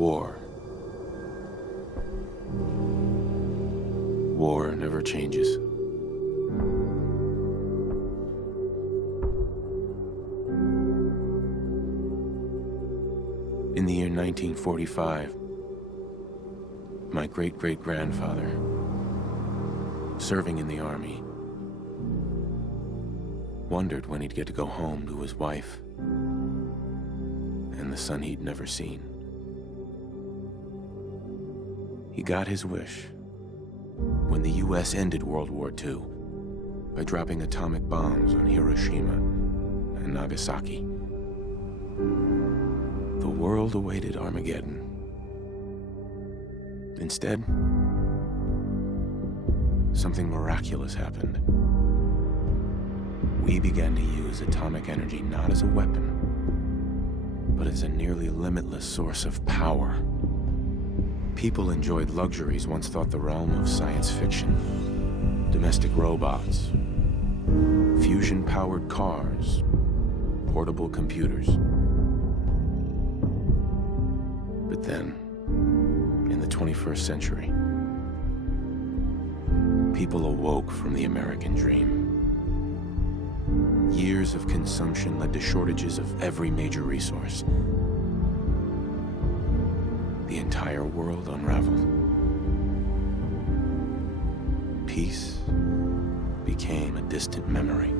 War. War never changes. In the year 1945, my great-great-grandfather, serving in the army, wondered when he'd get to go home to his wife and the son he'd never seen. He got his wish when the US ended World War II by dropping atomic bombs on Hiroshima and Nagasaki. The world awaited Armageddon. Instead, something miraculous happened. We began to use atomic energy not as a weapon, but as a nearly limitless source of power. People enjoyed luxuries once thought the realm of science fiction. Domestic robots, fusion-powered cars, portable computers. But then, in the 21st century, people awoke from the American dream. Years of consumption led to shortages of every major resource. The entire world unraveled. Peace became a distant memory.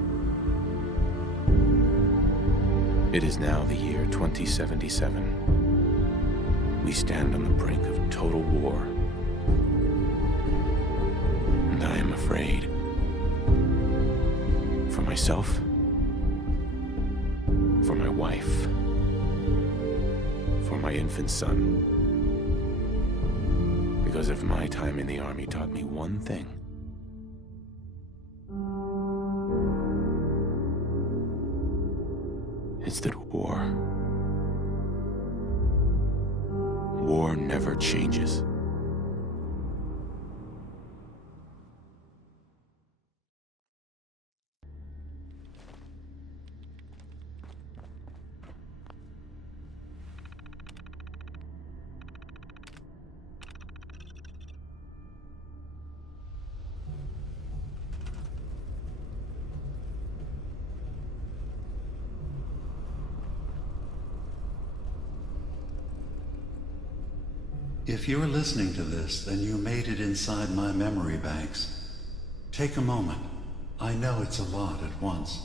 It is now the year 2077. We stand on the brink of total war. And I am afraid. For myself, for my wife, for my infant son. Because if my time in the army taught me one thing, it's that war never changes. If you're listening to this, then you made it inside my memory banks. Take a moment. I know it's a lot at once.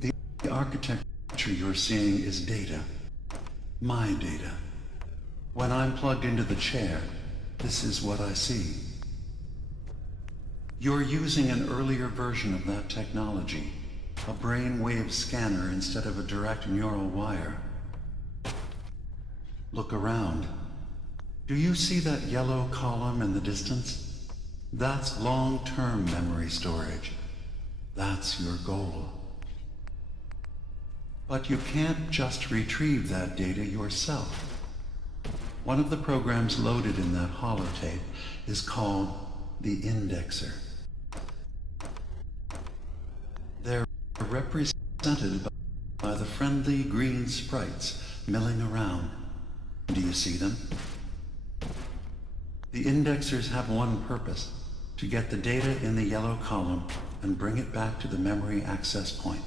The architecture you're seeing is data. My data. When I'm plugged into the chair, this is what I see. You're using an earlier version of that technology, a brainwave scanner instead of a direct neural wire. Look around. Do you see that yellow column in the distance? That's long-term memory storage. That's your goal. But you can't just retrieve that data yourself. One of the programs loaded in that holotape is called the indexer. They're represented by the friendly green sprites milling around. Do you see them? The indexers have one purpose: to get the data in the yellow column and bring it back to the memory access point.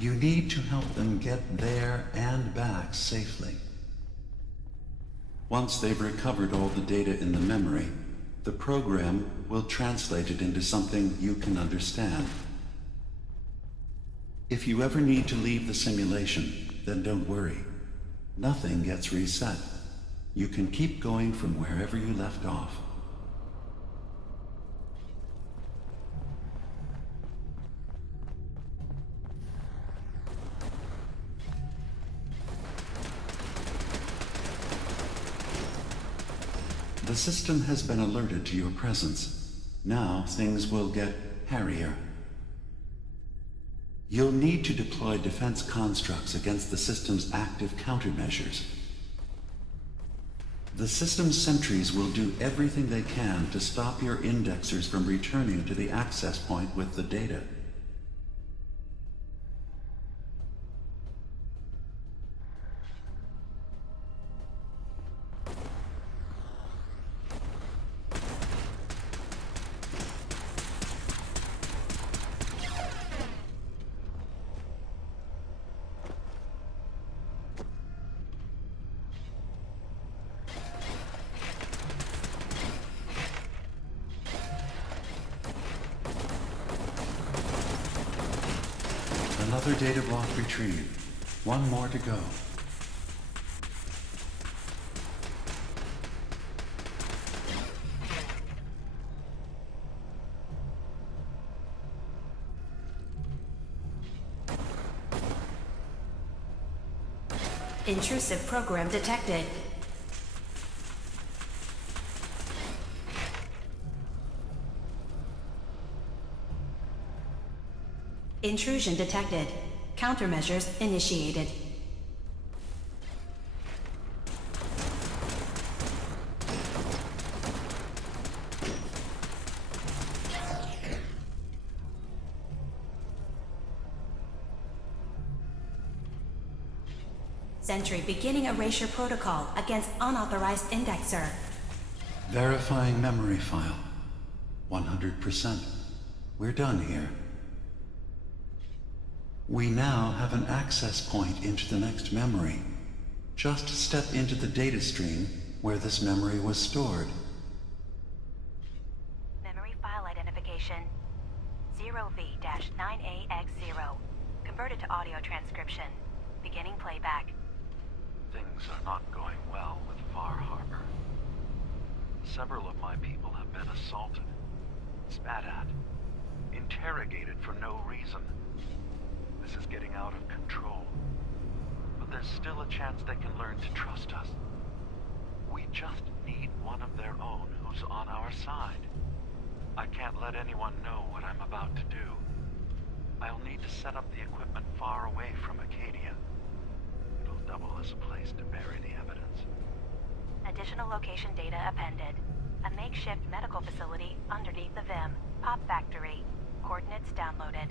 You need to help them get there and back safely. Once they've recovered all the data in the memory, the program will translate it into something you can understand. If you ever need to leave the simulation, then don't worry. Nothing gets reset. You can keep going from wherever you left off. The system has been alerted to your presence. Now things will get hairier. You'll need to deploy defense constructs against the system's active countermeasures. The system's sentries will do everything they can to stop your indexers from returning to the access point with the data. Another data block retrieved. One more to go. Intrusive program detected. Intrusion detected. Countermeasures initiated. Sentry beginning erasure protocol against unauthorized indexer. Verifying memory file. 100%. We're done here. We now have an access point into the next memory. Just step into the data stream where this memory was stored. Memory file identification 0V-9AX0. Converted to audio transcription. Beginning playback. Things are not going well with Far Harbor. Several of my people have been assaulted, spat at, interrogated for no reason. This is getting out of control. But there's still a chance they can learn to trust us. We just need one of their own who's on our side. I can't let anyone know what I'm about to do. I'll need to set up the equipment far away from Acadia. It'll double as a place to bury the evidence. Additional location data appended. A makeshift medical facility underneath the VIM. Pop factory. Coordinates downloaded.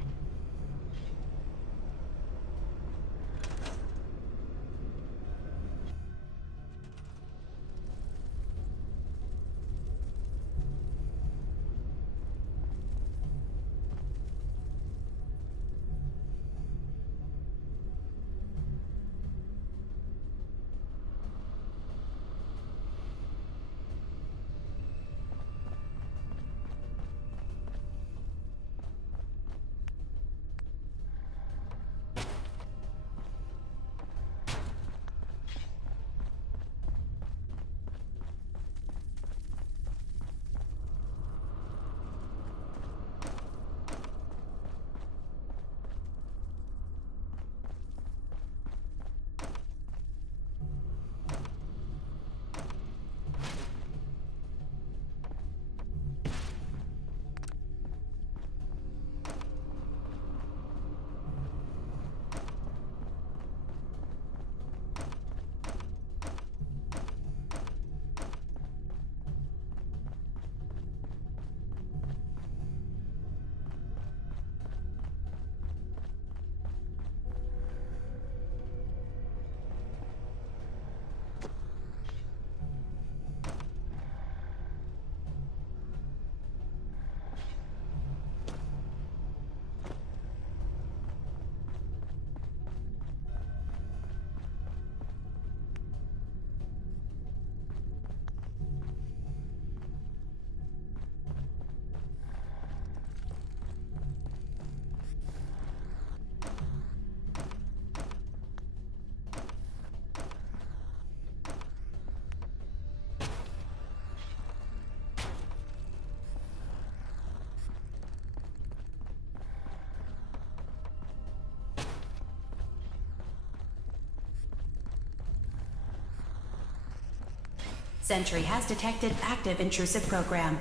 Sentry has detected active intrusive program.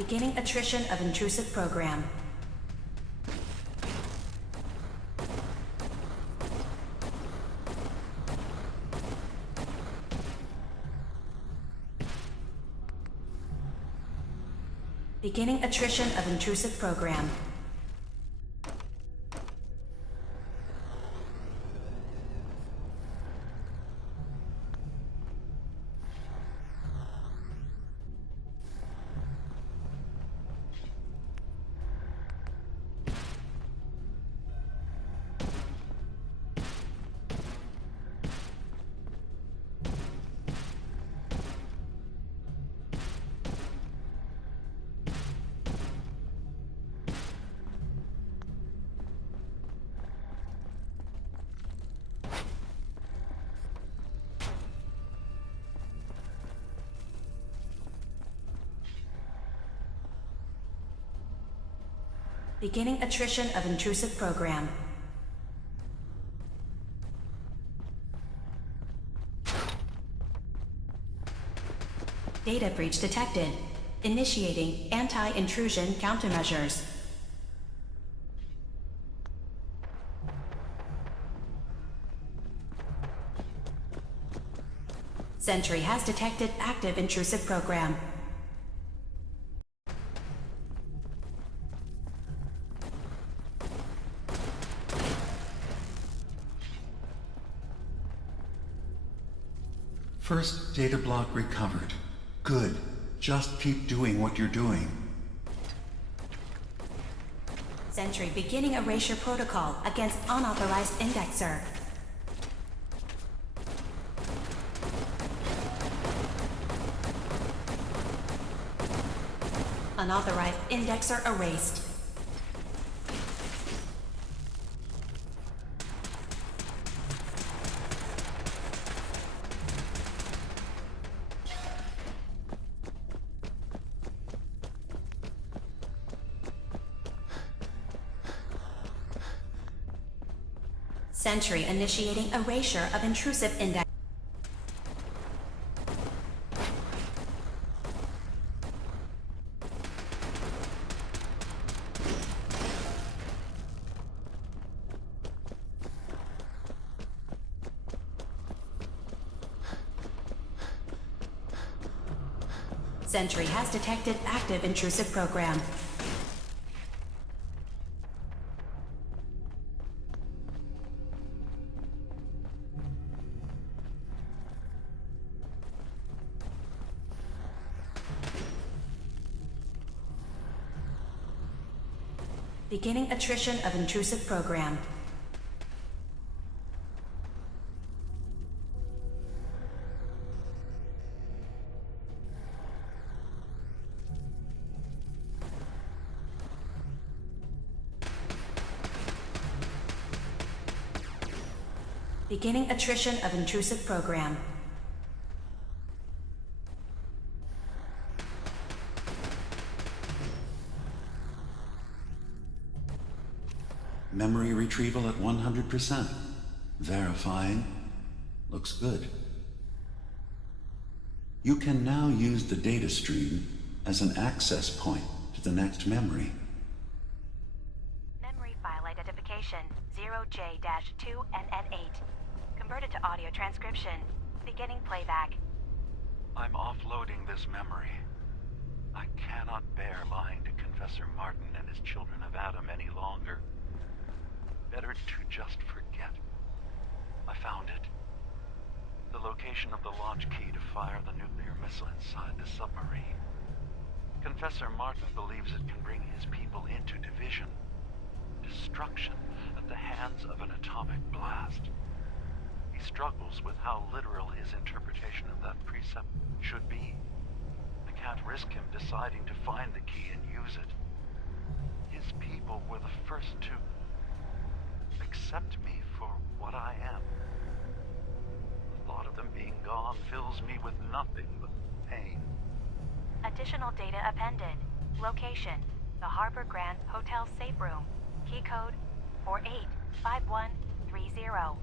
Beginning attrition of intrusive program. Beginning attrition of intrusive program. Beginning attrition of intrusive program. Data breach detected. Initiating anti-intrusion countermeasures. Sentry has detected active intrusive program. First data block recovered. Good. Just keep doing what you're doing. Sentry beginning erasure protocol against unauthorized indexer. Unauthorized indexer erased. Sentry initiating erasure of intrusive index. Sentry has detected active intrusive program. Beginning attrition of intrusive program. Beginning attrition of intrusive program. Memory retrieval at 100%. Verifying. Looks good. You can now use the data stream as an access point to the next memory. Memory file identification 0J-2NN8. Converted to audio transcription. Beginning playback. I'm offloading this memory. I cannot bear lying to Confessor Martin and his children of Adam any longer. Better to just forget. I found it. The location of the launch key to fire the nuclear missile inside the submarine. Confessor Martin believes it can bring his people into division. Destruction at the hands of an atomic blast. He struggles with how literal his interpretation of that precept should be. I can't risk him deciding to find the key and use it. His people were the first to accept me for what I am. The thought of them being gone fills me with nothing but pain. Additional data appended. Location: the Harbor Grand Hotel safe room. Key code 485130.